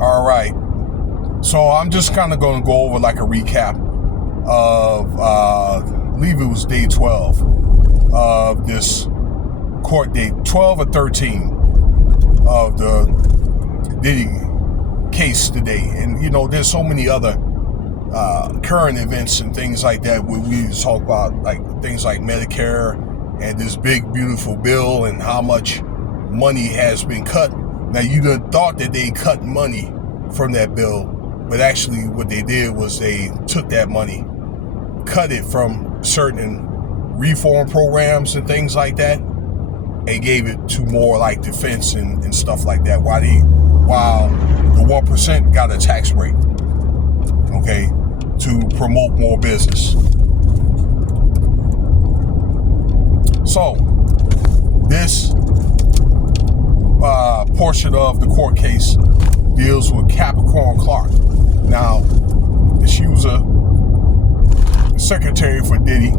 All right. So I'm just kind of going to go over like a recap of, I believe it was day 12 of this court date, 12 or 13 of the Diddy case today. And, you know, there's so many other current events and things like that where we talk about like things like Medicare and this big, beautiful bill and how much money has been cut. Now, you done thought that they cut money from that bill, but actually what they did was they took that money, cut it from certain reform programs and things like that, and gave it to more like defense and stuff like that, while the 1% got a tax break, okay, to promote more business. So this portion of the court case deals with Capricorn Clark. Now, she was a secretary for Diddy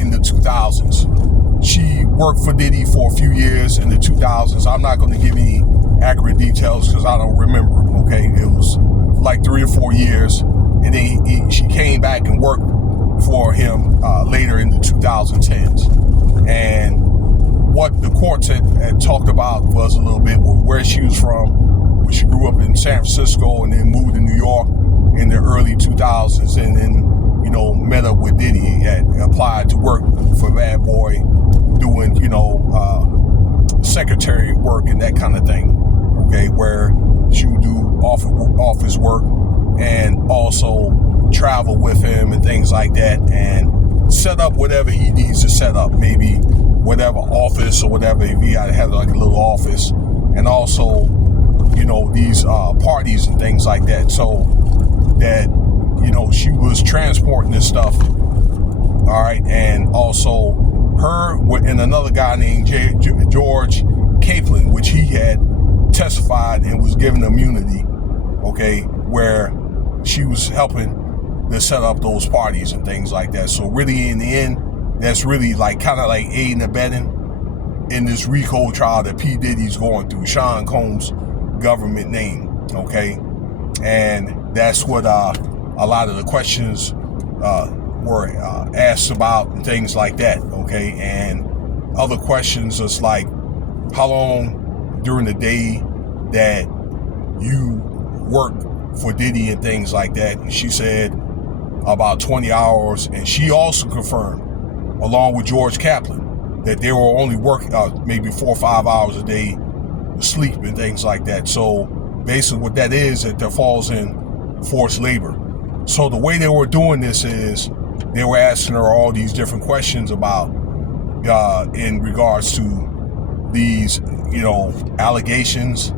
in the 2000s. She worked for Diddy for a few years in the 2000s. I'm not going to give any accurate details because I don't remember, okay? It was like 3 or 4 years, and then she came back and worked for him later in the 2010s. And what the courts had talked about was a little bit where she was from. She grew up in San Francisco and then moved to New York in the early 2000s, and then, you know, met up with Diddy, had applied to work for Bad Boy, doing, you know, secretary work and that kind of thing, okay, where she would do office work and also travel with him and things like that and set up whatever he needs to set up, maybe whatever office or whatever, if he had to have like a little office, and also, you know, these parties and things like that, so that, you know, she was transporting this stuff, all right, and also her and another guy named George Caplan, which he had testified and was given immunity, okay, where she was helping to set up those parties and things like that. So really, in the end, that's really like kind of like aiding and abetting in this RICO trial that P. Diddy's going through, Sean Combs' government name, okay? And that's what a lot of the questions were asked about and things like that, okay? And other questions is like, how long during the day that you work for Diddy and things like that? And she said about 20 hours, and she also confirmed, along with George Caplan, that they were only working maybe 4 or 5 hours a day to sleep and things like that. So basically what that is, that falls in forced labor. So the way they were doing this is they were asking her all these different questions about in regards to these, you know, allegations,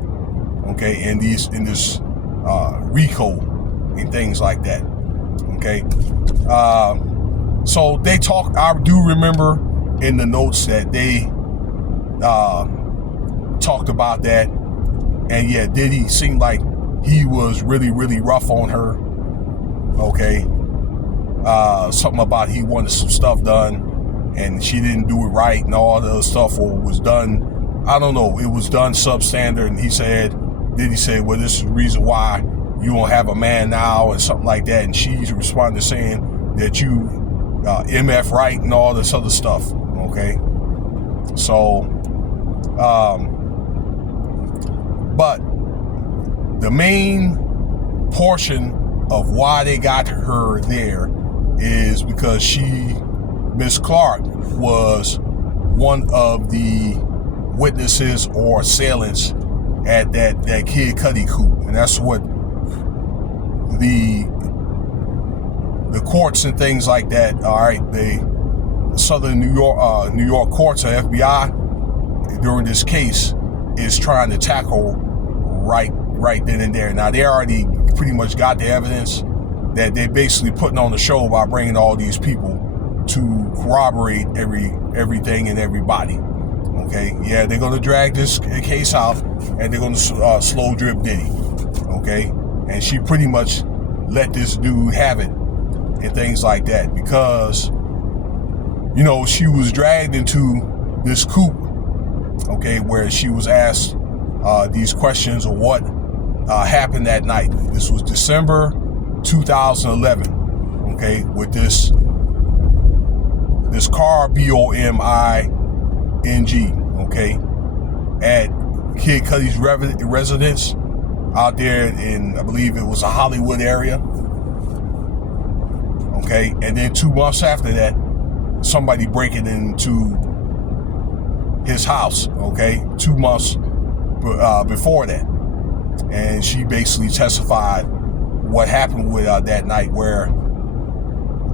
okay, and in this RICO and things like that, okay. So they talk. I do remember in the notes that they talked about that, and yeah, Diddy seemed like he was really, really rough on her. Okay, something about he wanted some stuff done, and she didn't do it right, and all the other stuff, or was done, I don't know, it was done substandard. And Diddy said, well, this is the reason why you don't have a man now, and something like that. And she responded saying that you MF right and all this other stuff, okay? So, but the main portion of why they got her there is because Miss Clark, was one of the witnesses or assailants at that Kid Cudi coup. And that's what the courts and things like that, all right, the Southern New York courts or FBI during this case is trying to tackle right then and there. Now, they already pretty much got the evidence that they're basically putting on the show by bringing all these people to corroborate everything and everybody. Okay, yeah, they're going to drag this case out, and they're going to slow drip Diddy. Okay, and she pretty much let this dude have it and things like that, because, you know, she was dragged into this coup, okay, where she was asked these questions of what happened that night. This was December 2011. Okay, with this car, BOMING. Okay, at Kid Cudi's residence out there in, I believe it was a Hollywood area. Okay, and then 2 months after that, somebody breaking into his house. Okay, 2 months before that, and she basically testified what happened with that night, where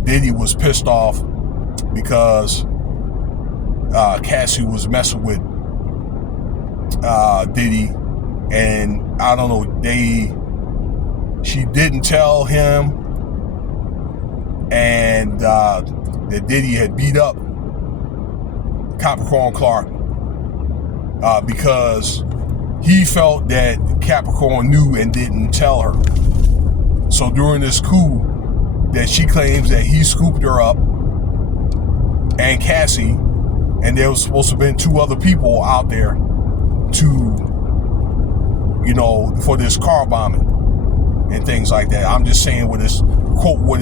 Diddy was pissed off because Cassie was messing with Diddy, and I don't know, she didn't tell him, and that Diddy had beat up Capricorn Clark because he felt that Capricorn knew and didn't tell her. So during this coup that she claims that he scooped her up, and Cassie, and there was supposed to have been 2 other people out there to, for this car bombing and things like that. I'm just saying what it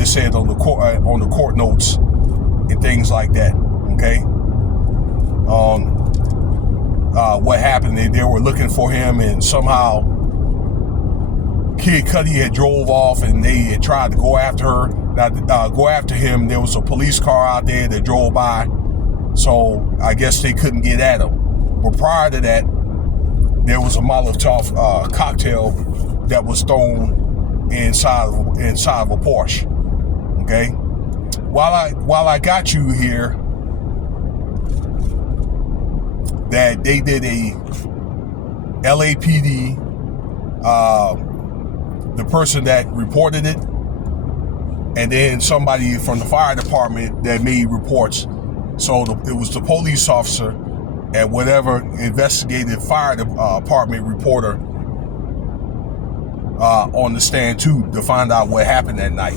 said on the court notes and things like that. Okay. What happened? They were looking for him, and somehow Kid Cudi had drove off, and they had tried to go after her. Go after him. There was a police car out there that drove by, so I guess they couldn't get at him. But prior to that, there was a Molotov cocktail that was thrown inside of a Porsche. Okay. While I got you here, that they did a LAPD, the person that reported it, and then somebody from the fire department that made reports. So it was the police officer and whatever investigative fire department reporter on the stand too, to find out what happened that night.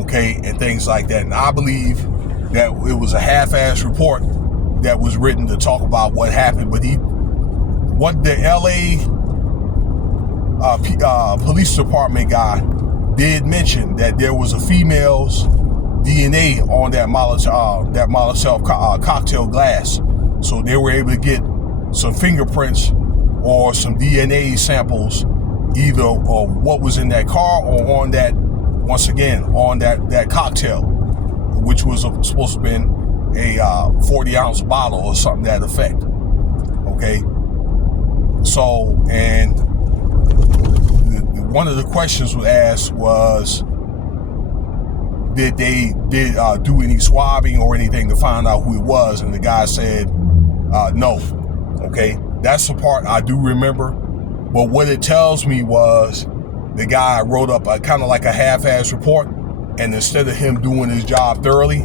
Okay, and things like that. And I believe that it was a half-ass report that was written to talk about what happened, but what the LA police department guy did mention that there was a female's DNA on that Molotov cocktail glass, so they were able to get some fingerprints or some DNA samples, either of what was in that car or on that, once again, on that cocktail, which was supposed to have been a 40-ounce bottle or something to that effect. Okay, so, and one of the questions was asked was, did they do any swabbing or anything to find out who it was? And the guy said no. Okay, that's the part I do remember. But what it tells me was the guy wrote up a kind of like a half-ass report, and instead of him doing his job thoroughly,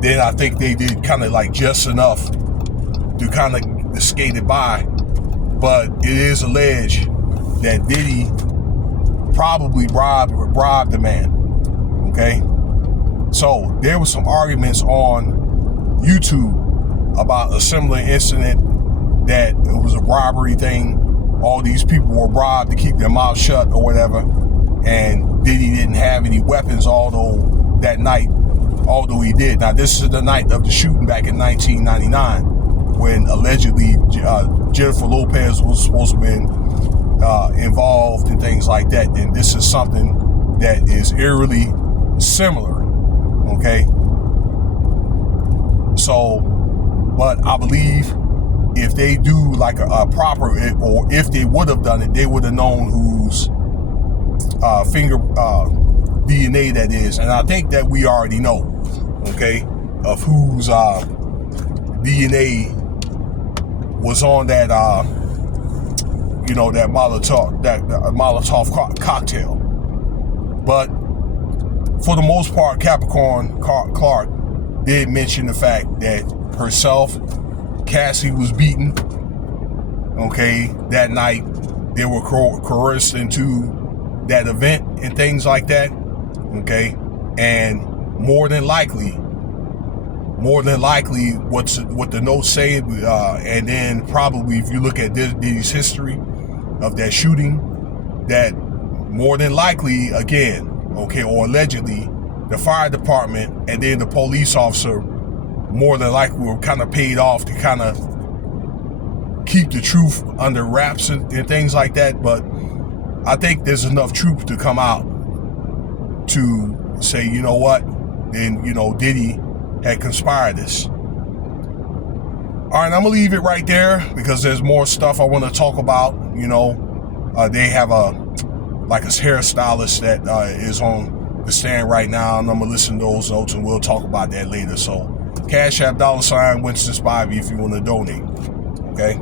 then I think they did kind of like just enough to kind of skate it by. But it is alleged that Diddy probably bribed the man. Okay, so there was some arguments on YouTube about a similar incident, that it was a bribery thing. All these people were bribed to keep their mouth shut or whatever, and Diddy didn't have any weapons, although he did. Now, this is the night of the shooting back in 1999, when allegedly Jennifer Lopez was supposed to have been involved in things like that. And this is something that is eerily similar. Okay, so, but I believe if they do like a proper, or if they would have done it, they would have known whose finger DNA that is. And I think that we already know, okay, of whose DNA was on that that Molotov cocktail. But for the most part, Capricorn Clark did mention the fact that herself, Cassie, was beaten, okay, that night. They were coerced into that event and things like that, okay, and more than likely, more than likely what the notes say, and then probably if you look at Diddy's history of that shooting, that more than likely, again, okay, or allegedly, the fire department and then the police officer more than likely were kind of paid off to kind of keep the truth under wraps and things like that. But I think there's enough truth to come out to say, you know what, then, you know, Diddy had conspired this. All right, I'm gonna leave it right there because there's more stuff I want to talk about. You know, they have a hairstylist that is on the stand right now, and I'm gonna listen to those notes, and we'll talk about that later. So, Cash App $Winston Spivey if you want to donate. Okay.